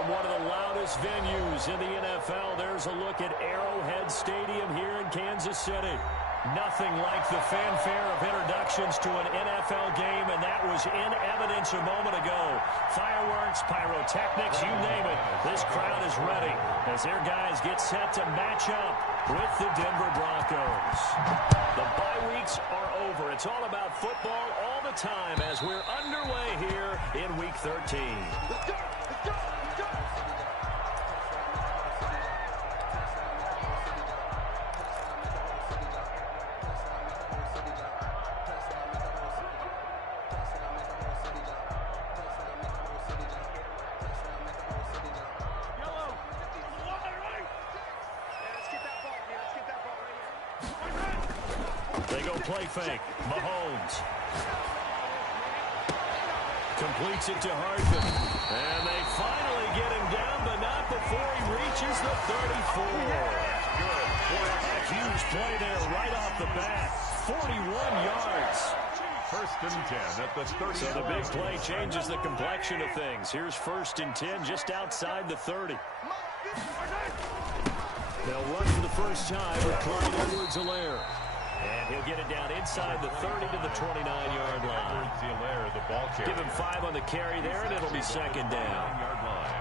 from one of the loudest venues in the NFL. There's a look at Arrowhead Stadium here in Kansas City. Nothing like the fanfare of introductions to an NFL game, and that was in evidence a moment ago. Fireworks, pyrotechnics, you name it. This crowd is ready as their guys get set to match up with the Denver Broncos. The bye weeks are over. It's all about football all the time as we're underway here in Week 13. Let's go! Let's go! Let's go! They go play fake. Mahomes completes it to Hardman. And they finally get him down, but not before he reaches the 34. Good. A huge play there right off the bat. 41 yards. First and 10 at the 30. So the big play changes the complexion of things. Here's first and 10 just outside the 30. They'll run for the first time with Clyde Edwards-Helaire. And he'll get it down inside the 30 to the 29-yard line. Give him 5 on the carry there, and it'll be second down.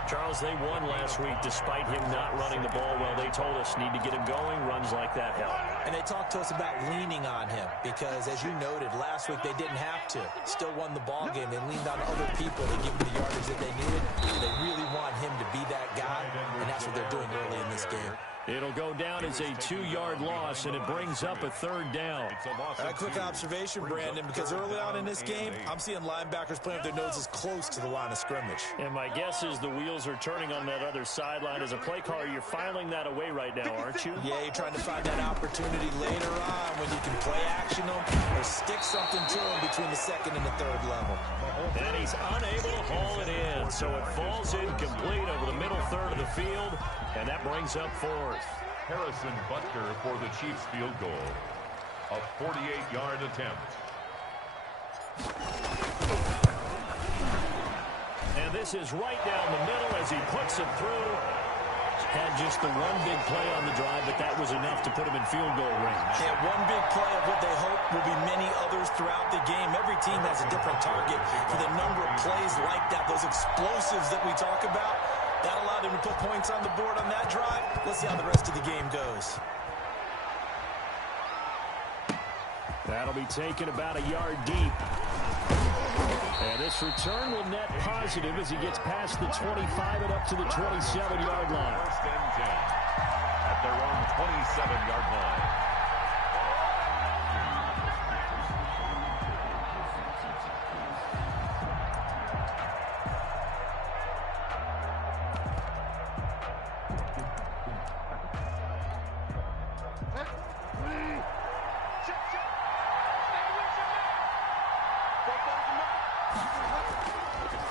Charles, they won last week despite him not running the ball well. They told us need to get him going. Runs like that help. And they talked to us about leaning on him because, as you noted, last week they didn't have to. Still won the ball game. They leaned on other people to give them the yardage that they needed. They really want him to be that guy, and that's what they're doing early in this game. It'll go down as a 2-yard loss, and it brings up a third down. A quick observation, Brandon, because early on in this game, I'm seeing linebackers playing with their noses close to the line of scrimmage. And my guess is the wheels are turning on that other sideline. As a play caller, you're filing that away right now, aren't you? Yeah, you're trying to find that opportunity later on when you can play action them or stick something to them between the second and the third level. And he's unable to haul it in, so it falls incomplete over the middle third of the field, and that brings up fourth. Harrison Butker for the Chiefs field goal. A 48-yard attempt. And this is right down the middle as he puts it through. Had just the one big play on the drive, but that was enough to put him in field goal range. Yeah, one big play of what they hope will be many others throughout the game. Every team has a different target for the number of plays like that, those explosives that we talk about. That allowed him to put points on the board on that drive. Let's see how the rest of the game goes. That'll be taken about a yard deep. And this return will net positive as he gets past the 25 and up to the 27-yard line. First and 10 at their own 27-yard line.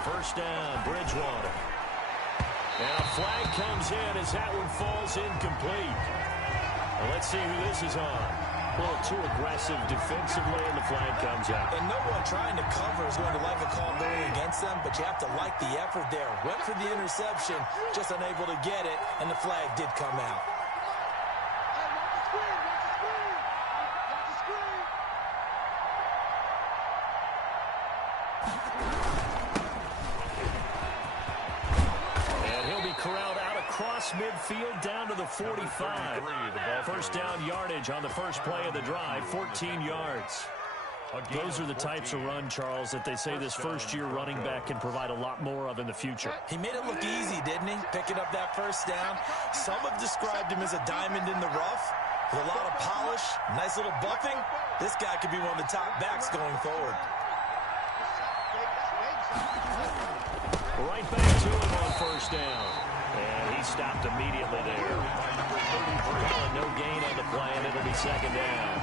First down, Bridgewater. And a flag comes in as that one falls incomplete. Well, let's see who this is on. A little too aggressive defensively, and the flag comes out. And no one trying to cover is going to like a call going against them, but you have to like the effort there. Went for the interception, just unable to get it, and the flag did come out. Across midfield down to the 45. First down yardage on the first play of the drive, 14 yards. Those are the types of run, Charles, that they say this first-year running back can provide a lot more of in the future. He made it look easy, didn't he? Picking up that first down. Some have described him as a diamond in the rough with a lot of polish, nice little buffing. This guy could be one of the top backs going forward. Right back to him on first down. And he stopped immediately there. No gain on the play, and it'll be second down.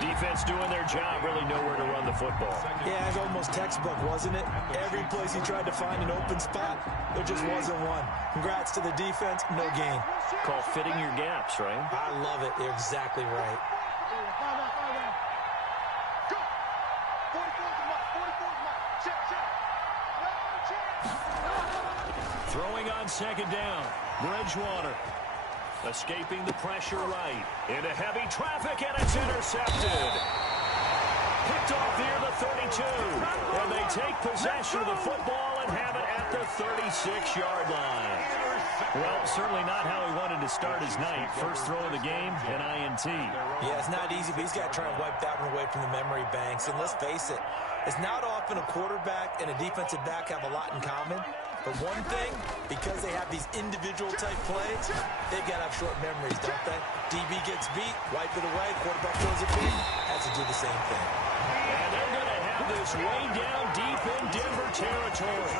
Defense doing their job, really nowhere to run the football. Yeah, it's almost textbook, wasn't it? Every place he tried to find an open spot, there just wasn't one. Congrats to the defense, no gain. Called fitting your gaps, right? I love it. You're exactly right. Throwing on second down. Bridgewater escaping the pressure right. Into heavy traffic, and it's intercepted. Picked off near the 32. And they take possession of the football and have it at the 36-yard line. Well, certainly not how he wanted to start his night. First throw of the game, an INT. Yeah, it's not easy, but he's got to try and wipe that one away from the memory banks. And let's face it, it's not often a quarterback and a defensive back have a lot in common. But one thing, because they have these individual-type plays, they've got to have short memories, don't they? DB gets beat, wipe it away, quarterback throws it beat, has to do the same thing. And they're going to have this way down deep in Denver territory.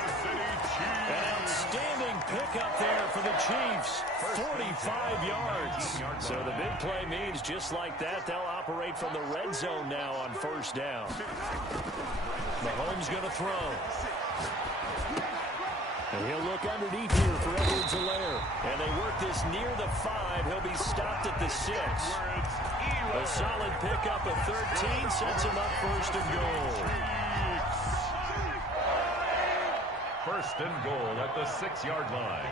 An outstanding pickup there for the Chiefs, 45 yards. So the big play means just like that, they'll operate from the red zone now on first down. Mahomes going to throw. And he'll look underneath here for Edwards-Helaire. And they work this near the 5. He'll be stopped at the 6. A solid pickup of 13 sets him up first and goal. First and goal at the 6-yard line.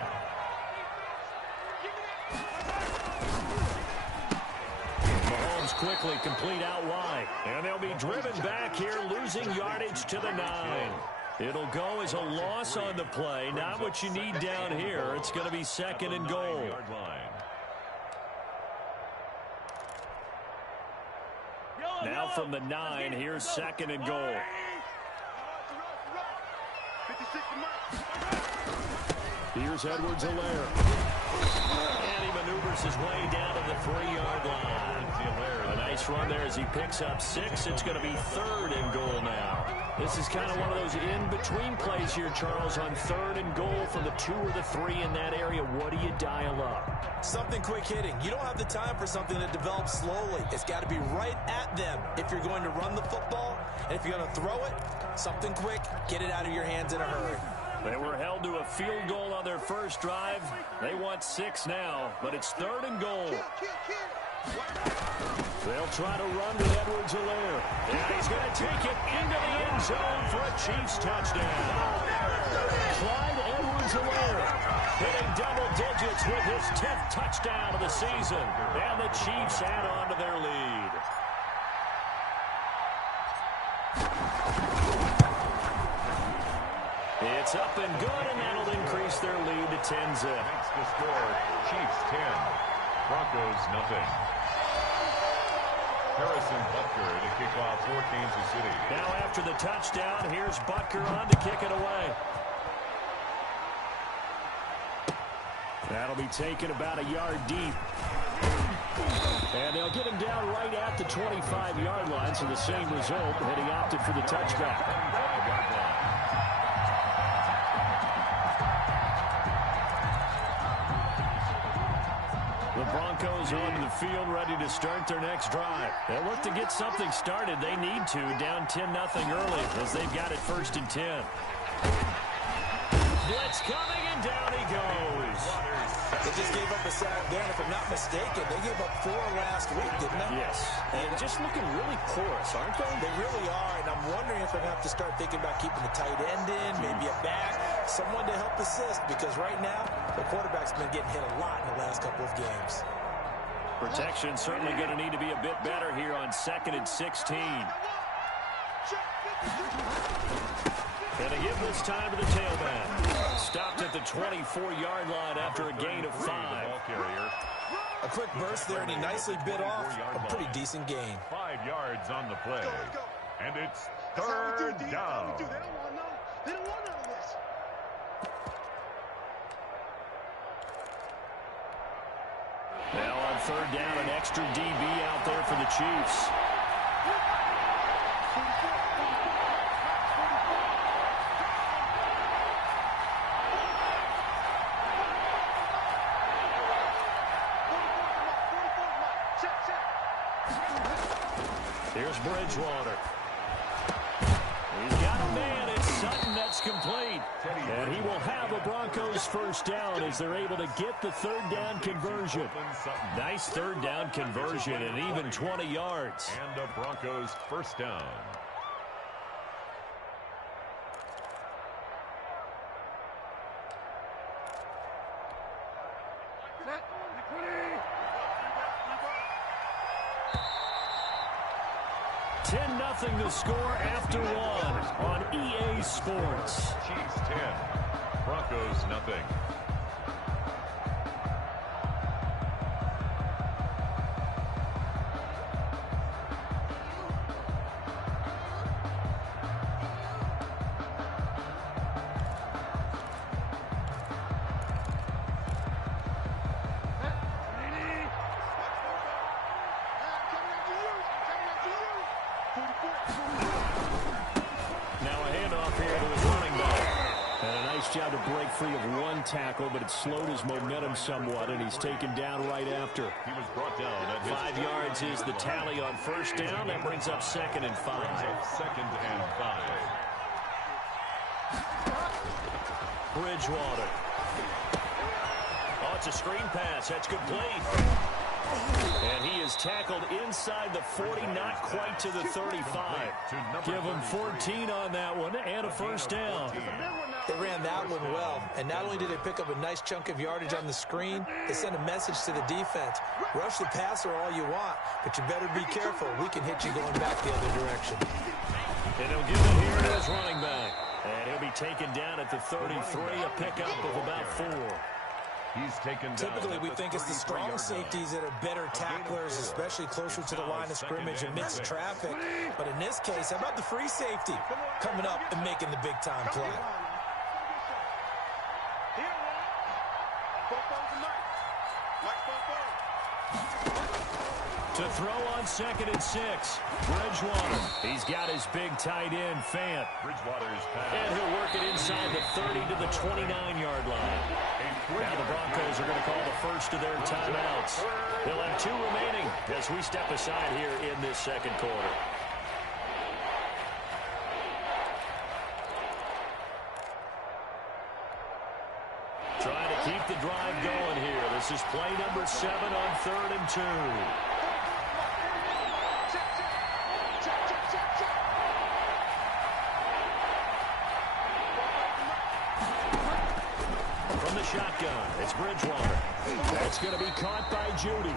Mahomes quickly complete out wide. And they'll be driven back here, losing yardage to the 9. It'll go as a loss on the play. Not what you need down here. It's going to be second and goal. Now from the 9, here's second and goal. Here's Edwards-Helaire. And he maneuvers his way down to the 3-yard line. A nice run there as he picks up 6. It's going to be third and goal now. This is kind of one of those in-between plays here, Charles, on third and goal from the 2 or the 3 in that area. What do you dial up? Something quick hitting. You don't have the time for something that develops slowly. It's got to be right at them if you're going to run the football. And if you're going to throw it, something quick, get it out of your hands in a hurry. They were held to a field goal on their first drive. They want 6 now, but it's third and goal. They'll try to run with Edwards-Helaire. And he's going to take it into the end zone for a Chiefs touchdown. Clyde Edwards-Helaire hitting double digits with his 10th touchdown of the season. And the Chiefs add on to their lead. It's up and good, and that'll increase their lead to 10-zip. Makes the score, Chiefs 10, Broncos nothing. Harrison Butker to kick off for Kansas City. Now after the touchdown, here's Butker on to kick it away. That'll be taken about a yard deep. And they'll get him down right at the 25-yard line, so the same result, and he opted for the touchback. The Broncos onto the field, ready to start their next drive. They'll look to get something started. They need to, down 10-0 early, as they've got it first and 10. Blitz coming, and down he goes. They just gave up a sack there, and if I'm not mistaken, they gave up 4 last week, didn't they? Yes, and just looking really porous, aren't they? They really are, and I'm wondering if they're going to have to start thinking about keeping the tight end in, maybe a back, someone to help assist, because right now, the quarterback's been getting hit a lot in the last couple of games. Protection certainly going to need to be a bit better here on 2nd and 16. And to give this time to the tailback. Stopped at the 24-yard line after a gain of 5. A quick burst there, and he nicely bit off a pretty decent gain. 5 yards on the play. And it's third down. They don't want none of this. Now on third down, an extra DB out there for the Chiefs. Here's Bridgewater. He's got a man. It's Sutton that's complete. And he will have a Broncos first down as they're able to get the third down conversion. Nice third down conversion and even 20 yards. And a Broncos first down. 10-0 the score after one on EA Sports. Chiefs 10, Broncos nothing. Job to break free of one tackle, but it slowed his momentum somewhat, and he's taken down right after. He was brought down at 5 yards is the tally on first down. That brings up 2nd and 5. Second and 5. Bridgewater. Oh, it's a screen pass. That's good play. And he is tackled inside the 40, not quite to the 35. Give him 14 on that one and a first down. They ran that one well, and not only did they pick up a nice chunk of yardage on the screen, they sent a message to the defense. Rush the passer all you want, but you better be careful. We can hit you going back the other direction. And he'll give it here to his running back. And he'll be taken down at the 33, a pickup of about 4. He's taken down. Typically, we think it's the strong safeties that are better tacklers, especially closer to the line of scrimmage amidst traffic. But in this case, how about the free safety coming up and making the big-time play? To throw on 2nd and 6. Bridgewater. He's got his big tight end, Fant. Bridgewater's pass. And he'll work it inside the 30 to the 29-yard line. Now the Broncos are going to call the first of their timeouts. They'll have 2 remaining as we step aside here in this second quarter. Trying to keep the drive going here. This is play number 7 on 3rd and 2. Shotgun. It's Bridgewater. That's going to be caught by Judy.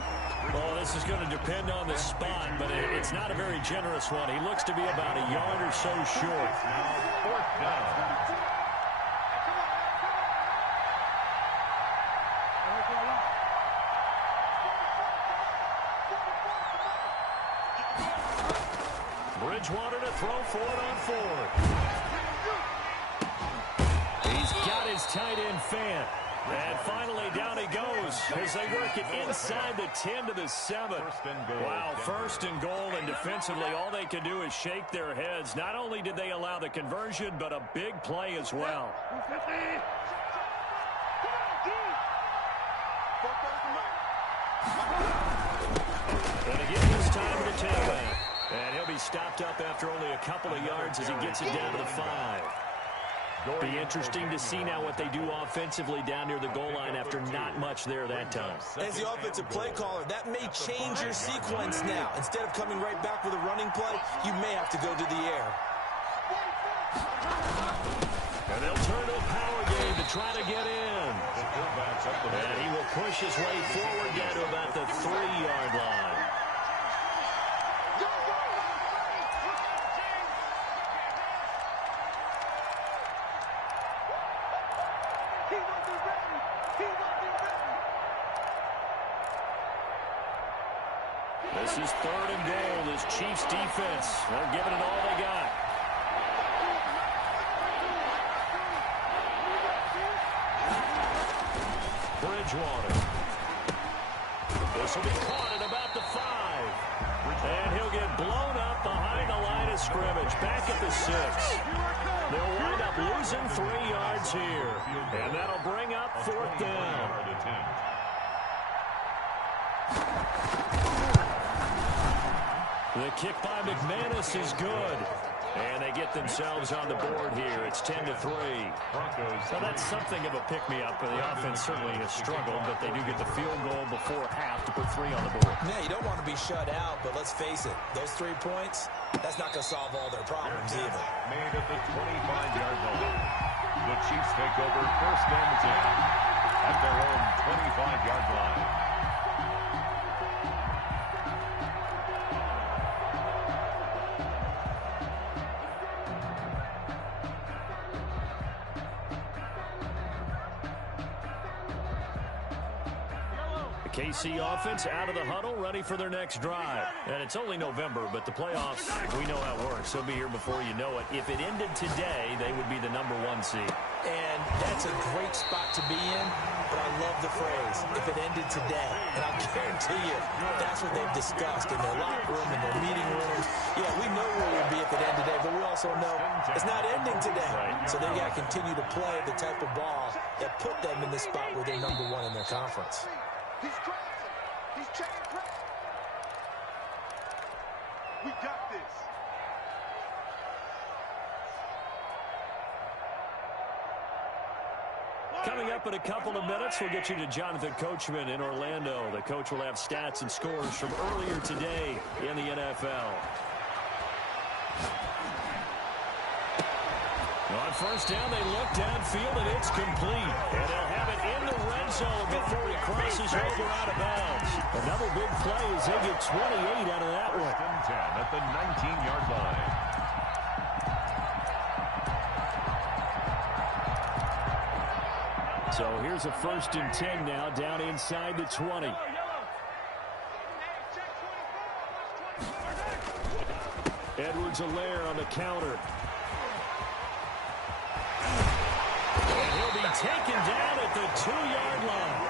Oh, this is going to depend on the spot, but it's not a very generous one. He looks to be about a yard or so short. Now 4th down. Bridgewater to throw for it on 4th. He's got his tight end, Fant. And finally, down he goes as they work it inside the 10 to the 7. Wow, 1st and goal, and defensively, all they can do is shake their heads. Not only did they allow the conversion, but a big play as well. And again, this time to tailback. And he'll be stopped up after only a couple of yards as he gets it down to the 5. Be interesting to see now what they do offensively down near the goal line after not much there that time. As the offensive play caller, that may change your sequence now. Instead of coming right back with a running play, you may have to go to the air. And they'll turn to a power game to try to get in. And he will push his way forward down to about the 3-yard line. This is 3rd and goal. This Chiefs defense, they're giving it all they got. Bridgewater. This will be caught at about the 5. And he'll get blown up behind the line of scrimmage. Back at the 6. They'll wind up losing 3 yards here. And that'll bring up 4th down. The kick by McManus is good. And they get themselves on the board here. It's 10-3. So that's something of a pick-me-up. The offense certainly has struggled, but they do get the field goal before half to put 3 on the board. Yeah, you don't want to be shut out, but let's face it. Those 3 points, that's not going to solve all their problems either. Made at the 25-yard line. The Chiefs take over 1st and 10 at their own 25-yard line. KC offense out of the huddle, ready for their next drive. And it's only November, but the playoffs, we know how it works. They'll be here before you know it. If it ended today, they would be the #1 seed. And that's a great spot to be in, but I love the phrase, if it ended today. And I'll guarantee you, that's what they've discussed in their locker room, in their meeting rooms. Yeah, we know where we'll be if it ended today, but we also know it's not ending today. Right. So they've got to continue to play the type of ball that put them in the spot where they're #1 in their conference. He's crossing. He's checking press. We got this. Coming up in a couple of minutes, we'll get you to Jonathan Coachman in Orlando. The coach will have stats and scores from earlier today in the NFL. On first down, they look downfield, and it's complete. And they'll have it in the red zone before he crosses over out of bounds. Another big play as they get 28 out of that one. 10 at the 19-yard line. So here's a 1st and 10 now, down inside the 20. Edwards-Helaire on the counter. And he'll be taken down at the 2-yard line.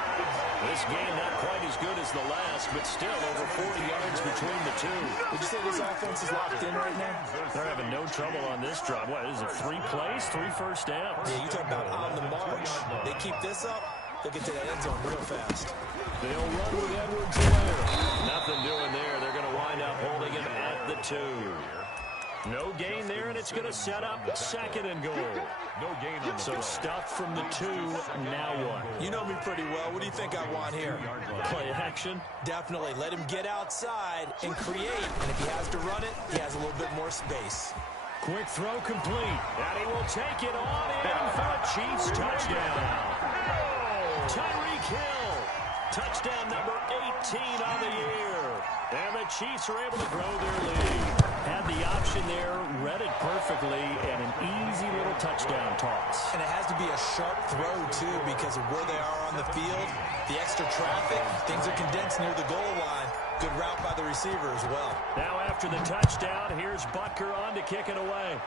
This game not quite as good as the last, but still over 40 yards between the two. Would you say this offense is locked in right now? They're having no trouble on this drive. What, is it 3 plays, 3 first downs? Yeah, you talk about on the march. They keep this up, they'll get to that end zone real fast. They'll run with Edwards-Helaire. Nothing doing there. They're going to wind up holding him at the 2. No gain there, and it's going to set up 2nd and goal. No gain on the So stuffed from the 2, now 1. You know me pretty well. What do you think I want here? Play action. Definitely. Let him get outside and create. And if he has to run it, he has a little bit more space. Quick throw complete. And he will take it on in for a Chiefs touchdown. Tyreek Hill. Touchdown number 18 on the year. And the Chiefs are able to grow their lead. Had the option there, read it perfectly, and an easy little touchdown toss. And it has to be a sharp throw, too, because of where they are on the field. The extra traffic, things are condensed near the goal line. Good route by the receiver as well. Now after the touchdown, here's Butker on to kick it away.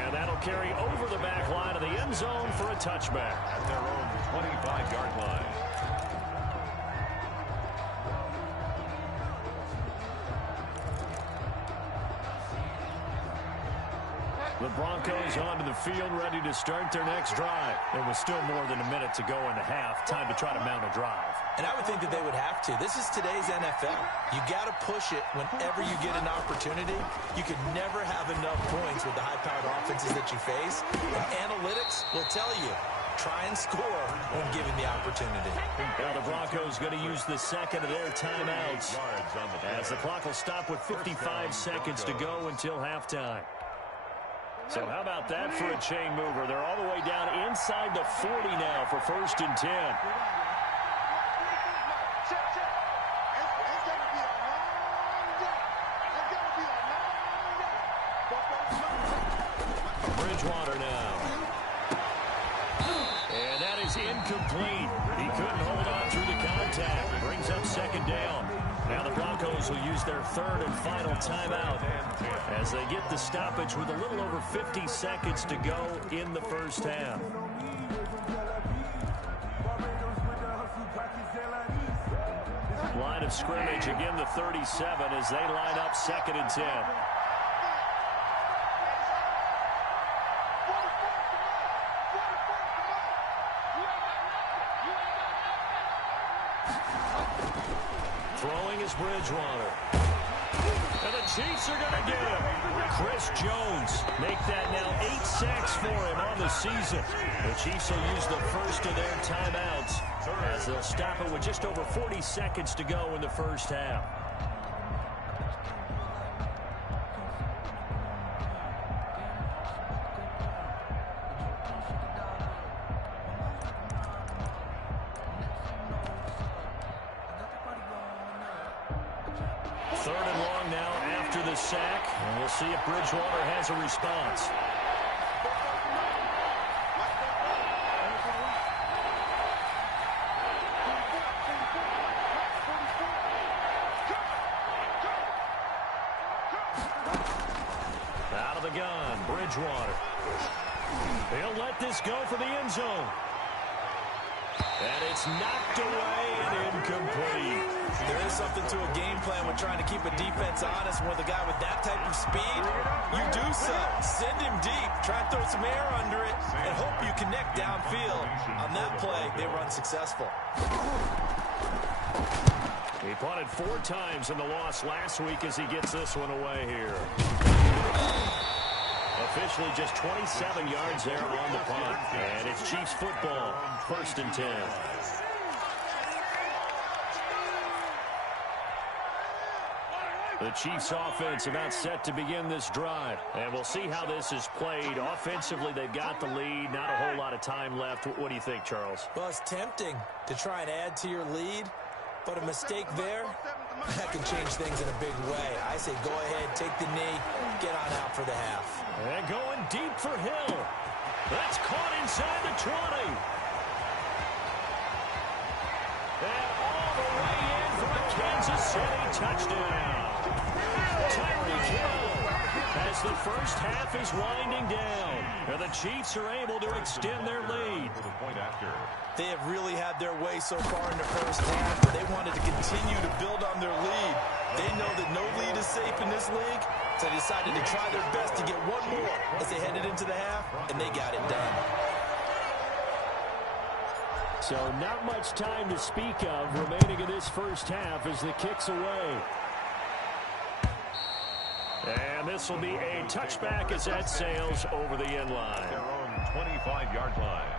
And that'll carry over the back line of the end zone for a touchback. At their own 25-yard line. The Broncos onto the field, ready to start their next drive. There was still more than a minute to go in the half. Time to try to mount a drive. And I would think that they would have to. This is today's NFL. You got to push it whenever you get an opportunity. You could never have enough points with the high-powered offenses that you face. And analytics will tell you, try and score when given the opportunity. Now the Broncos going to use the 2nd of their timeouts as the clock will stop with 55 seconds to go until halftime. So how about that for a chain mover? They're all the way down inside the 40 now for 1st and 10. Bridgewater now. And that is incomplete. He couldn't hold on through the contact. Brings up 2nd down. Now the Broncos will use their 3rd and final timeout as they get the stoppage with a little over 50 seconds to go in the first half. Line of scrimmage, again the 37 as they line up 2nd and 10. Throwing is Bridgewater. And the Chiefs are going to get him. Chris Jones make that now 8 sacks for him on the season. The Chiefs will use the 1st of their timeouts as they'll stop it with just over 40 seconds to go in the first half. Third and long now after the sack. And we'll see if Bridgewater has a response. the gun, Bridgewater. He'll let this go for the end zone. And it's knocked away and incomplete. There is something to a game plan when trying to keep a defense honest. With a guy with that type of speed, you do so. Send him deep. Try and throw some air under it and hope you connect downfield. On that play, they were unsuccessful. He punted 4 times in the loss last week as he gets this one away here. Officially just 27 yards there on the punt. And it's Chiefs football, 1st and 10. The Chiefs offense about set to begin this drive. And we'll see how this is played. Offensively, they've got the lead. Not a whole lot of time left. What do you think, Charles? Well, it's tempting to try and add to your lead. But a mistake there, that can change things in a big way. I say go ahead, take the knee, get on out for the half. And going deep for Hill. That's caught inside the 20. And all the way in for a Kansas City touchdown. Tyreek Hill as the first half is winding down. And the Chiefs are able to extend their lead. They have really had their way so far in the first half, but they wanted to continue to build on their lead. They know that no lead is safe in this league, so they decided to try their best to get one more as they headed into the half, and they got it done. So not much time to speak of remaining in this first half as the kick's away. And this will be a touchback as that sails over the end line. Their own 25-yard line.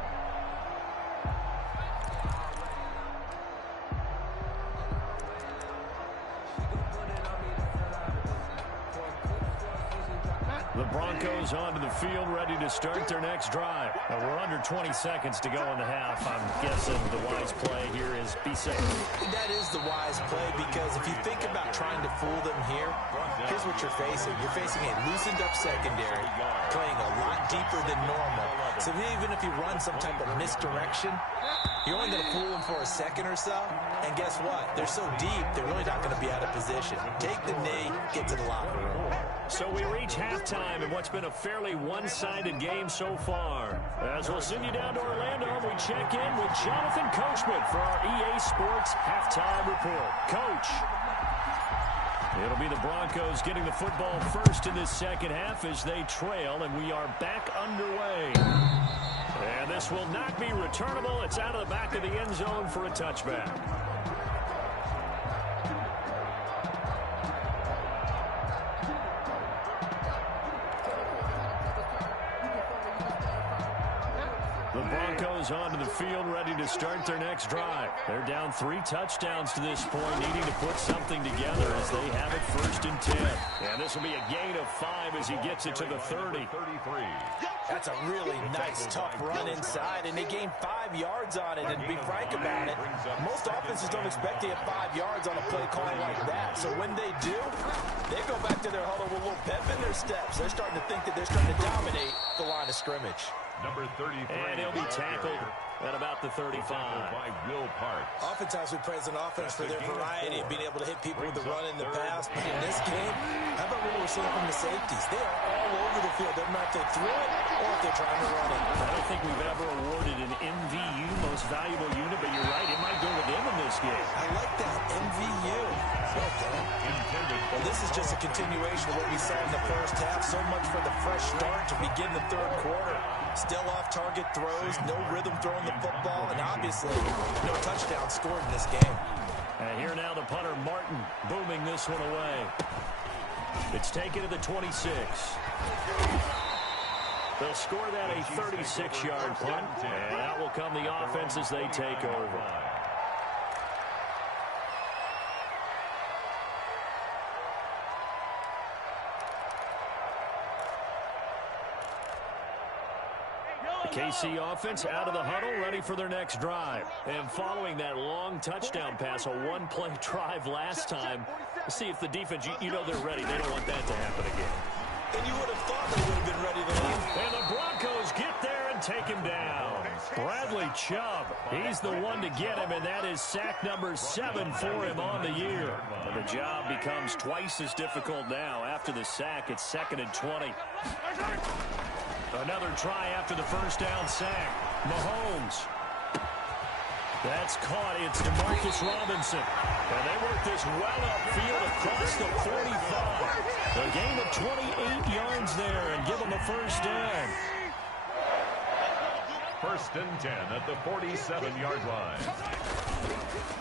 The Broncos onto the field, ready to start their next drive. And we're under 20 seconds to go in the half. I'm guessing the wise play here is be safe. That is the wise play, because if you think about trying to fool them here, here's what you're facing. You're facing a loosened up secondary, playing a lot deeper than normal. So even if you run some type of misdirection, you're only going to fool them for a second or so. And guess what? They're so deep, they're really not going to be out of position. Take the knee, get to the locker room. So we reach halftime in what's been a fairly one-sided game so far. As we'll send you down to Orlando, we check in with Jonathan Coachman for our EA Sports Halftime Report. Coach. It'll be the Broncos getting the football first in this second half as they trail, and we are back underway. And this will not be returnable. It's out of the back of the end zone for a touchback. The Broncos onto the field, ready to start their next drive. They're down 3 touchdowns to this point, needing to put something together as they have it 1st and 10. And this will be a gain of 5 as he gets it to the 30. That's a really nice, tough run inside, and they gained 5 yards on it. And to be frank about it, most offenses don't expect to get 5 yards on a play call like that. So when they do, they go back to their huddle with a little pep in their steps. They're starting to think that they're starting to dominate the line of scrimmage. Number 33. And he'll be tackled at about the 35. By Will Parks. Oftentimes we praise an offense for their variety of being able to hit people with the run in the pass. But in this game, how about what we're seeing from the safeties? They are all over the field. Doesn't matter if they throw it or if they're trying to run it. I don't think we've ever awarded an MVU, most valuable unit, but you're right, it might go with them in this game. I like that, MVU. Well, this is just a continuation of what we saw in the first half. So much for the fresh start to begin the third quarter. Still off-target throws, no rhythm throwing the football, and obviously no touchdown scored in this game. And here now the punter, Martin, booming this one away. It's taken to the 26. They'll score that a 36-yard punt, and out will come the offense as they take over. The KC offense out of the huddle, ready for their next drive. And following that long touchdown pass, a one-play drive last time, see if the defense, you know they're ready. They don't want that to happen again. And you would have thought they would have been ready to leave. And the Broncos get there and take him down. Bradley Chubb, he's the one to get him, and that is sack number 7 for him on the year. And the job becomes twice as difficult now. After the sack, it's 2nd and 20. Another try after the first down sack. Mahomes. That's caught. It's DeMarcus Robinson. And they work this well upfield across the 45. A gain of 28 yards there and give them a first down. 1st and 10 at the 47-yard line.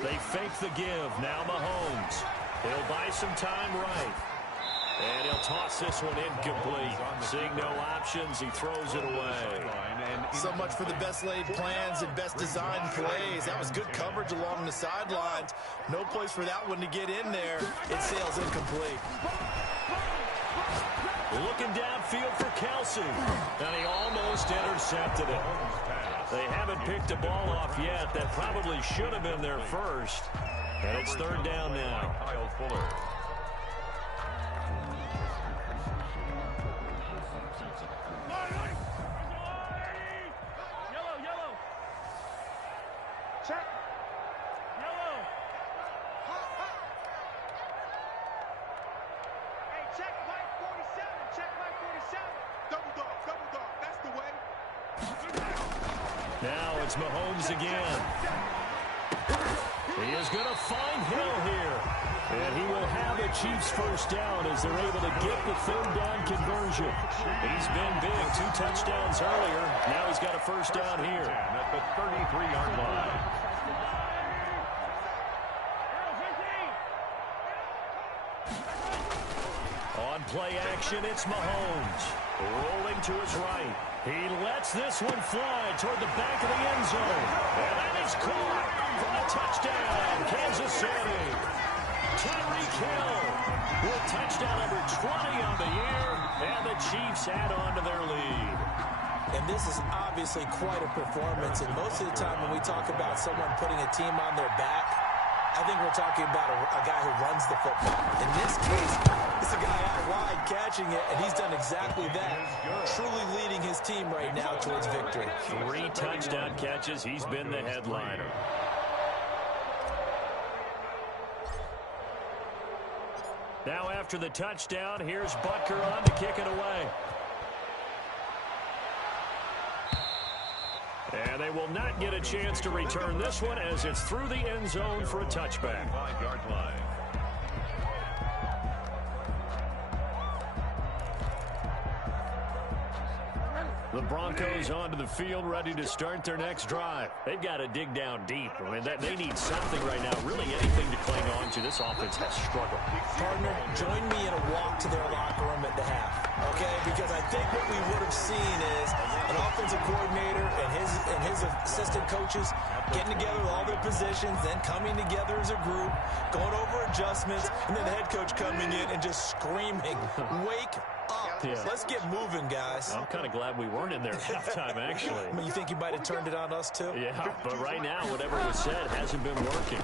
They fake the give. Now Mahomes. He'll buy some time right. And he'll toss this one incomplete. Seeing no options, he throws it away. So much for the best laid plans and best designed plays. That was good coverage along the sidelines. No place for that one to get in there. It sails incomplete. Looking downfield for Kelsey. And he almost intercepted it. They haven't picked the ball off yet. That probably should have been their first. And it's 3rd down now. Kyle Fuller. Check. Yellow. Hey, check Mike 47. Check Mike 47. Double dog. That's the way. Now it's Mahomes again. He is going to find Hill here. And he will have a Chiefs first down as they're able to get the 3rd down conversion. He's been big. 2 touchdowns earlier. Now he's got a first down here. At the 33-yard line. On play action, it's Mahomes. Rolling to his right. He lets this one fly toward the back of the end zone. And that is caught for a touchdown, Kansas City. Tyreek Hill with touchdown number 20 on the year, and the Chiefs add on to their lead. And this is obviously quite a performance. And most of the time when we talk about someone putting a team on their back, I think we're talking about a guy who runs the football. In this case, it's a guy out wide catching it, and he's done exactly that, truly leading his team right now towards victory. 3 touchdown catches. He's been the headliner. Now after the touchdown, here's Butker on to kick it away. And they will not get a chance to return this one as it's through the end zone for a touchback. 5-yard line. The Broncos onto the field, ready to start their next drive. They've got to dig down deep. I mean, they need something right now, really anything to cling on to. This offense has struggled. Partner, join me in a walk to their locker room at the half, okay? Because I think what we would have seen is an offensive coordinator and his assistant coaches getting together with all their positions, then coming together as a group, going over adjustments, and then the head coach coming in and just screaming, "Wake up. Yeah. Let's get moving, guys." I'm kind of glad we weren't in there at halftime, actually. I mean, you think you might have turned it on us, too? Yeah, but right now, whatever was said hasn't been working.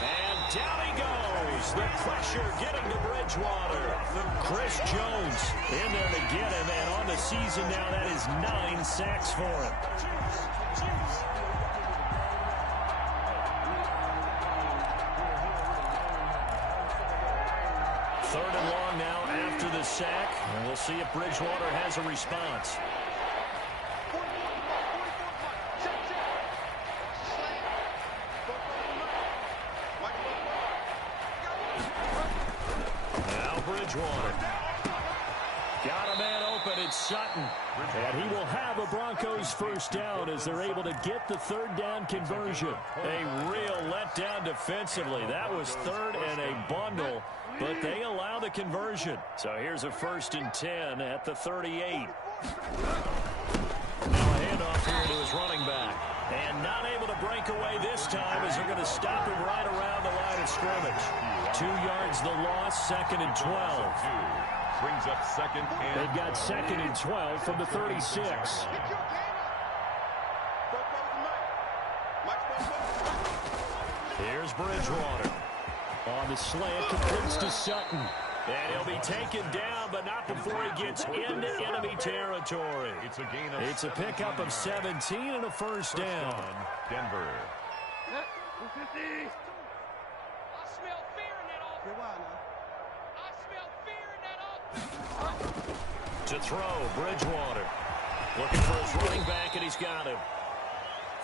And down he goes. The pressure getting to Bridgewater. Chris Jones in there to get him, and on the season now, that is 9 sacks for him. Third and long now after the sack, and we'll see if Bridgewater has a response. Now Bridgewater. Got a man open, it's Sutton. And he will have a Broncos first down as they're able to get the 3rd down conversion. A real letdown defensively. That was 3rd and a bundle, but they allow the conversion. So here's a 1st and 10 at the 38. Now a handoff here to his running back. And not able to break away this time as they're going to stop him right around the line of scrimmage. 2 yards the loss, 2nd and 12. Brings up 2nd and They've got 2nd and 12 from the 36. Here's Bridgewater. On the slant, completes to Sutton. And he'll be taken down, but not before he gets into enemy territory. It's a pickup of 17 and a first down. Denver. I smell fear in that offense. I smell fear in that offense. To throw, Bridgewater. Looking for his running back, and he's got him.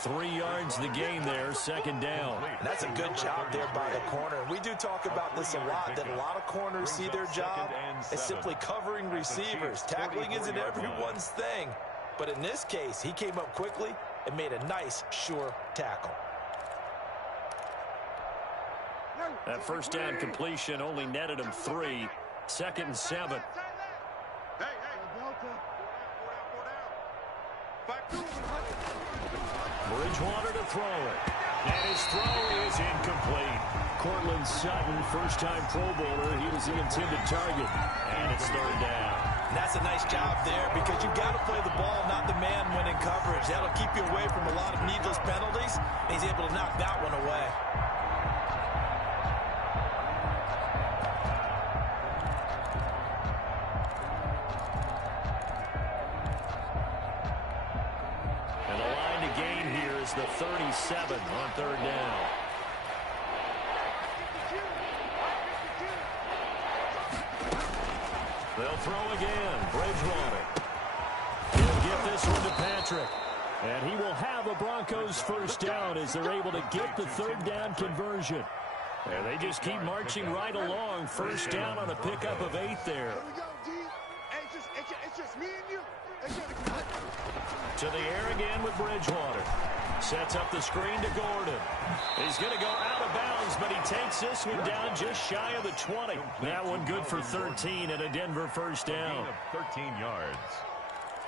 3 yards the game there, second down. And that's a good job there by the corner. We do talk about this a lot, that a lot of corners see their job as simply covering receivers. Tackling isn't everyone's thing. But in this case, he came up quickly and made a nice, sure tackle. That first down completion only netted him 3. Second and 7. Bridgewater to throw it. And his throw is incomplete. Cortland Sutton, first-time Pro Bowler. He was the intended target. And it's third down. And that's a nice job there because you've got to play the ball, not the man when in coverage. That'll keep you away from a lot of needless penalties. And he's able to knock that one away. The 37 on third down. They'll throw again. Bridgewater. He'll get this one to Patrick. And he will have a Broncos first down as they're able to get the third down conversion. And they just keep marching right along. First down on a pickup of 8 there. It's just me and you. To the air again with Bridgewater. Sets up the screen to Gordon. He's going to go out of bounds, but he takes this one down just shy of the 20. That one good for 13 and a Denver first down. 13 yards.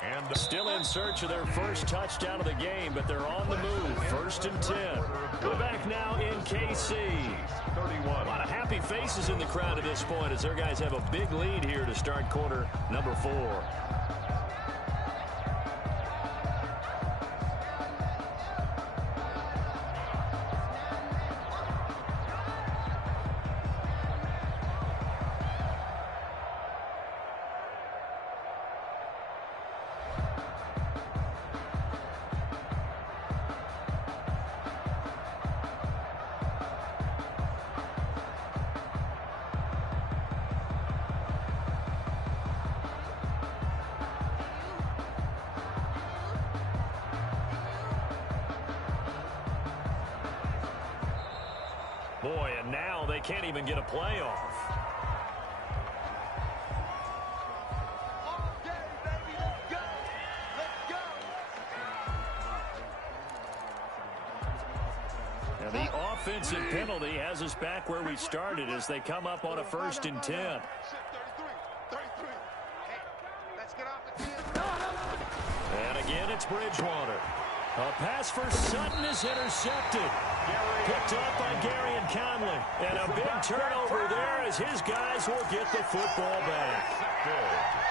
And still in search of their first touchdown of the game, but they're on the move. First and 10. We're back now in KC. 31. A lot of happy faces in the crowd at this point as their guys have a big lead here to start quarter number 4. Boy, and now they can't even get a playoff. And the offensive penalty has us back where we started as they come up on a first and 10. 33. Hey, let's get off the 10. And again, it's Bridgewater. A pass for Sutton is intercepted. Picked up by Gary and Conley. And a big turnover there as his guys will get the football back.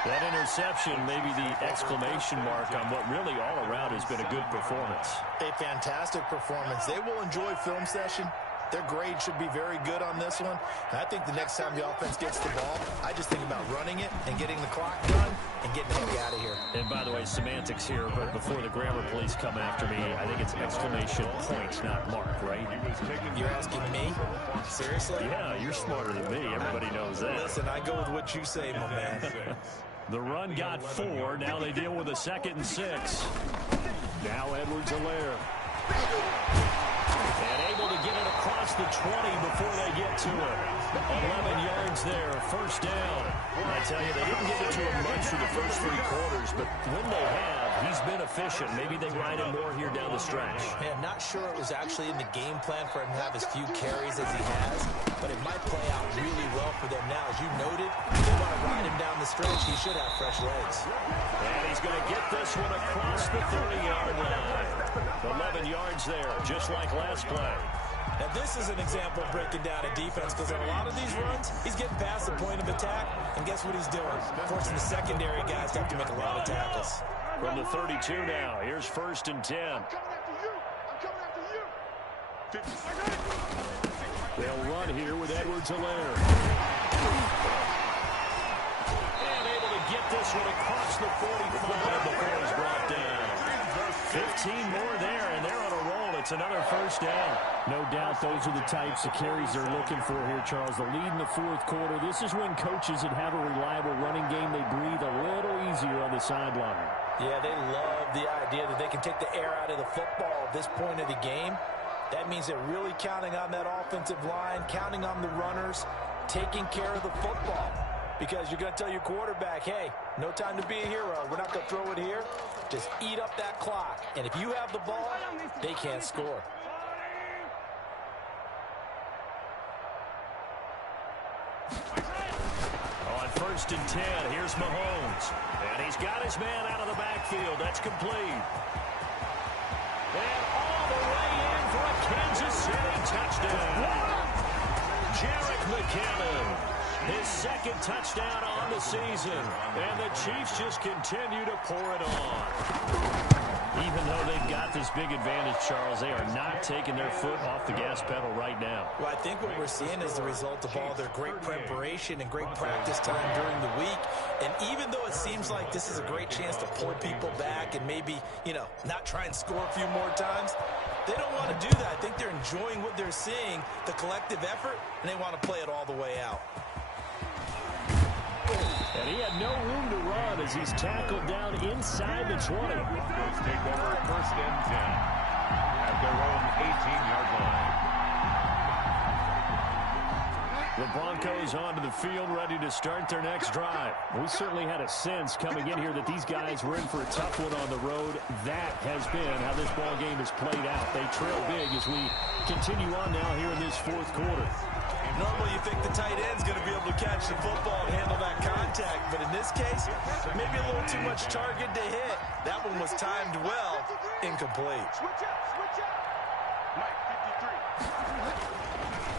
That interception may be the exclamation mark on what really all around has been a good performance. A fantastic performance. They will enjoy film session. Their grade should be very good on this one. And I think the next time the offense gets the ball, I just think about running it and getting the clock done and getting the heck out of here. And by the way, semantics here, but before the grammar police come after me, I think it's exclamation point, not mark, right? You're asking me? Seriously? Yeah, you're smarter than me. Everybody knows that. Listen, I go with what you say, my man. The run got 4. Now they deal with a 2nd and 6. Now Edwards-Helaire. And able to get it across the 20 before they get to it. 11 yards there, first down. I tell you, they didn't get it to him much for the first 3 quarters, but when they have, he's been efficient. Maybe they ride him more here down the stretch. Man, I'm not sure it was actually in the game plan for him to have as few carries as he has, but it might play out really well for them now. As you noted, they want to ride him down the stretch. He should have fresh legs. And he's going to get this one across the 30-yard line. 11 yards there, just like last play. Now, this is an example of breaking down a defense because on a lot of these runs, he's getting past the point of attack, and guess what he's doing? Forcing the secondary guys to have to make a lot of tackles. From the 32 now, here's first and 10. I'm coming after you. They'll run here with Edwards-Helaire. this one across the 45 before he's brought down. 15 more there, and they're on a roll. It's another first down. No doubt those are the types of carries they're looking for here, Charles. The lead in the fourth quarter. This is when coaches that have a reliable running game, they breathe a little easier on the sideline. Yeah, they love the idea that they can take the air out of the football at this point of the game. That means they're really counting on that offensive line, counting on the runners, taking care of the football. Because you're going to tell your quarterback, hey, no time to be a hero. We're not going to throw it here. Just eat up that clock. And if you have the ball, they can't score. On first and 10, here's Mahomes. And he's got his man out of the backfield. That's complete. And all the way in for a Kansas City touchdown. Jerick McKinnon, his second touchdown on the season. And the Chiefs just continue to pour it on. Even though they've got this big advantage, Charles, they are not taking their foot off the gas pedal right now. Well, I think what we're seeing is the result of all their great preparation and great practice time during the week. And even though it seems like this is a great chance to pull people back and maybe, not try and score a few more times, they don't want to do that. I think they're enjoying what they're seeing, the collective effort, and they want to play it all the way out. And he had no room to run as he's tackled down inside the 20. Quikos take over first and 10 at their own 18-yard line. The Broncos onto the field, ready to start their next drive. We certainly had a sense coming in here that these guys were in for a tough one on the road. That has been how this ball game has played out. They trail big as we continue on now here in this fourth quarter. Normally you think the tight end's going to be able to catch the football and handle that contact, but in this case, maybe a little too much target to hit. That one was timed well, incomplete. Switch up. Mike, 53.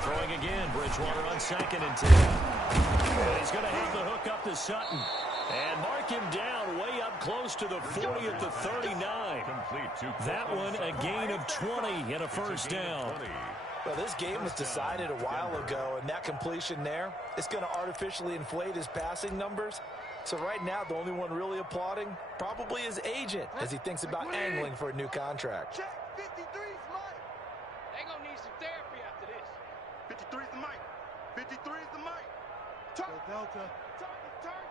Throwing again, Bridgewater on second and 10. And he's going to have the hook up to Sutton. And mark him down way up close to the 40 at the 39. That one a gain of 20 and a first down. Well, this game was decided a while ago, and that completion there, it's going to artificially inflate his passing numbers. So right now, the only one really applauding probably his agent as he thinks about angling for a new contract. Check, 53's Mike. They gonna need some therapy after this. 53's the Mike. 53's the Mike. Target. Delta. Target.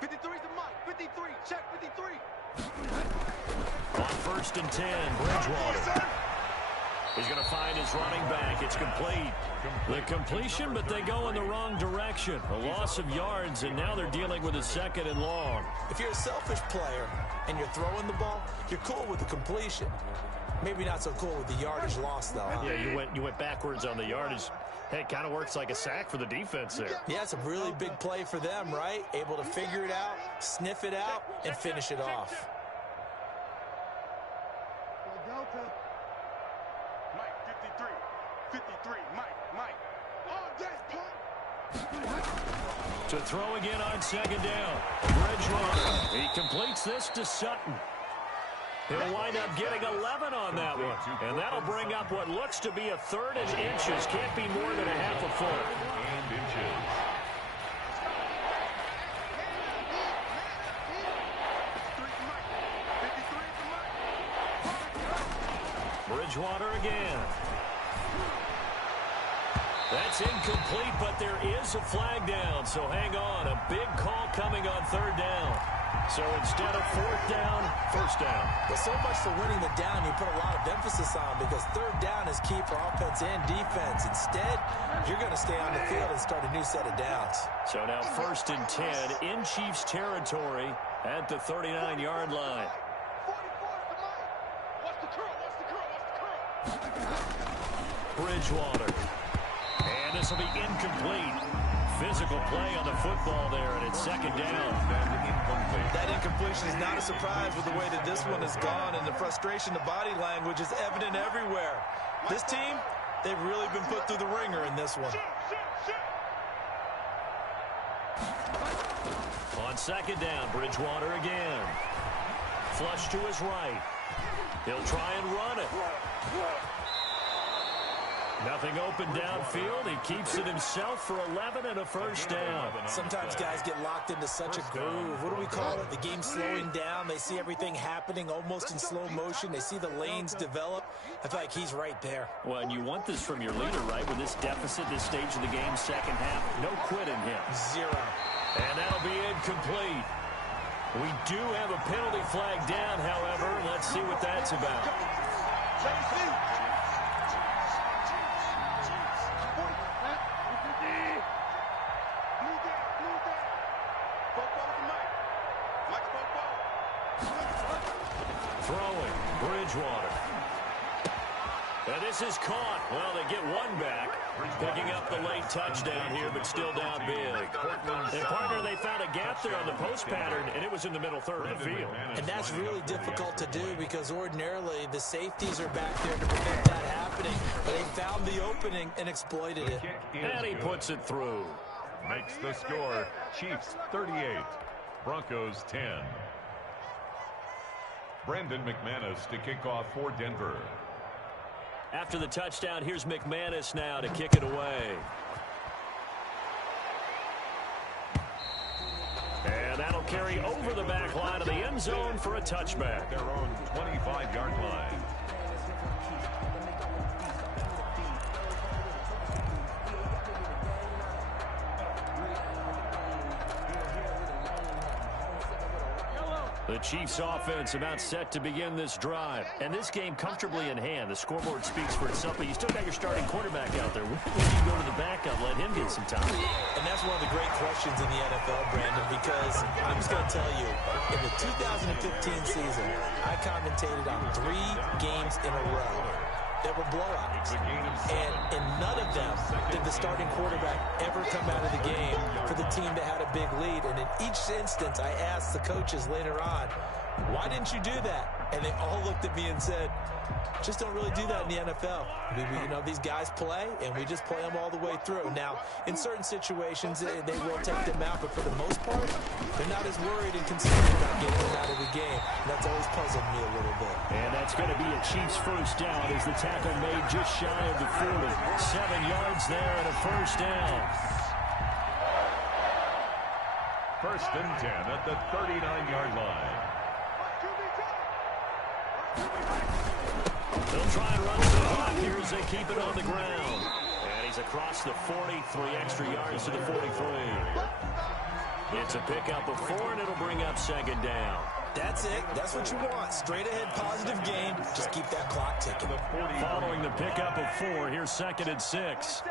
53's the Mike. 53. Check 53. On first and 10, Bridgewater. He's going to find his running back. It's complete. The completion, but they go in the wrong direction. A loss of yards, and now they're dealing with a second and long. If you're a selfish player and you're throwing the ball, you're cool with the completion. Maybe not so cool with the yardage loss, though. Huh? Yeah, you went backwards on the yardage. Hey, it kind of works like a sack for the defense there. Yeah, it's a really big play for them, right? Able to figure it out, sniff it out, and finish it off. Delta. Mike, 53. 53. Mike. Oh, that's punt. To throw again on second down. Bridgewater. He completes this to Sutton. He'll wind up getting 11 on that one. And that'll bring up what looks to be a third and inches. Can't be more than a half a foot. And inches. Bridgewater again. That's incomplete, but there is a flag down, so hang on. A big call coming on third down. So instead of fourth down, first down. But so much for winning the down you put a lot of emphasis on, because third down is key for offense and defense. Instead, you're going to stay on the field and start a new set of downs. So now first and 10 in Chiefs territory at the 39-yard line. 44's the Mike. What's the curl? Bridgewater. And this will be incomplete. Physical play on the football there, and it's second down. That incompletion is not a surprise with the way that this one has gone, and the frustration, the body language is evident everywhere. This team, they've really been put through the ringer in this one. On second down, Bridgewater again. Flush to his right. He'll try and run it. Nothing open downfield. He keeps it himself for 11 and a first down. Sometimes guys get locked into such a groove. What do we call it? The game's slowing down. They see everything happening almost in slow motion. They see the lanes develop. I feel like he's right there. Well, and you want this from your leader, right? With this deficit, this stage of the game, second half, no quit in him. 0. And that'll be incomplete. We do have a penalty flag down, however. Let's see what that's about. Throwing, Bridgewater. And this is caught. Well, they get one back. Picking up the late touchdown here, but still down big. And partner, they found a gap there on the post pattern, and it was in the middle third of the field. And that's really difficult to do because ordinarily the safeties are back there to prevent that happening. But they found the opening and exploited it. And he puts it through. Makes the score Chiefs 38, Broncos 10. Brandon McManus to kick off for Denver. After the touchdown, here's McManus now to kick it away. And that'll carry over the back line of the end zone for a touchback. Their own 25-yard line. The Chiefs offense about set to begin this drive. And this game comfortably in hand. The scoreboard speaks for itself, but you still got your starting quarterback out there. When do you go to the backup, let him get some time? And that's one of the great questions in the NFL, Brandon, because I'm just going to tell you, in the 2015 season, I commentated on 3 games in a row that were blowouts. And in none of them did the starting quarterback ever come out of the game for the team that had a big lead. And in each instance, I asked the coaches later on, why didn't you do that? And they all looked at me and said, just don't really do that in the NFL. You know, these guys play, and we just play them all the way through. Now, in certain situations, they will take them out, but for the most part, they're not as worried and concerned about getting them out of the game. And that's always puzzled me a little bit. And that's going to be a Chiefs first down as the tackle made just shy of the 40. 7 yards there and a first down. First and 10 at the 39-yard line. They'll try and run to the clock here as they keep it on the ground. And he's across the 40, 3 extra yards to the 43. It's a pickup of 4, and it'll bring up second down. That's it. That's what you want. Straight ahead, positive game. Just keep that clock ticking. Following the pickup of 4, here's second and 6.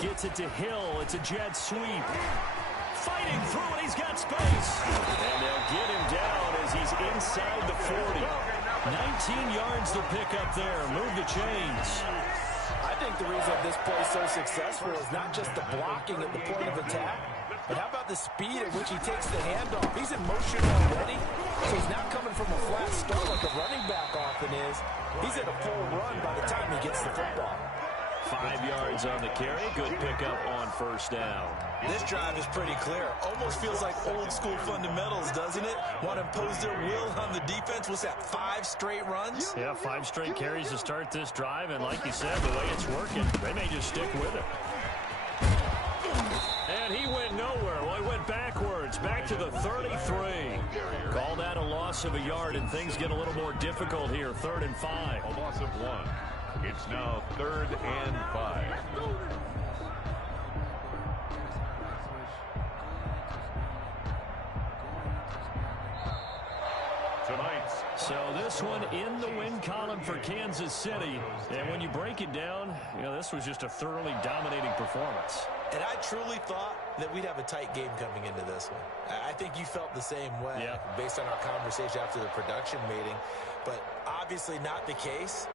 Gets it to Hill. It's a jet sweep. Fighting through it. He's got space. And they'll get him down as he's inside the 40. 19 yards to pick up there. Move the chains. I think the reason this play is so successful is not just the blocking at the point of attack, but how about the speed at which he takes the handoff? He's in motion already, so he's not coming from a flat start like a running back often is. He's in a full run by the time he gets the football. 5 yards on the carry. Good pickup on first down. This drive is pretty clear. Almost feels like old school fundamentals, doesn't it? Want to impose their will on the defense. What's that, 5 straight runs? Yeah, 5 straight carries to start this drive. And like you said, the way it's working, they may just stick with it. And he went nowhere. Well, he went backwards, back to the 33. Call that a loss of a yard, and things get a little more difficult here. 3rd and 5. A loss of 1. It's now 3rd and 5. Tonight's. So this one in the win column for Kansas City. And when you break it down, you know, this was just a thoroughly dominating performance. And I truly thought that we'd have a tight game coming into this one. I think you felt the same way based on our conversation after the production meeting. But obviously not the case.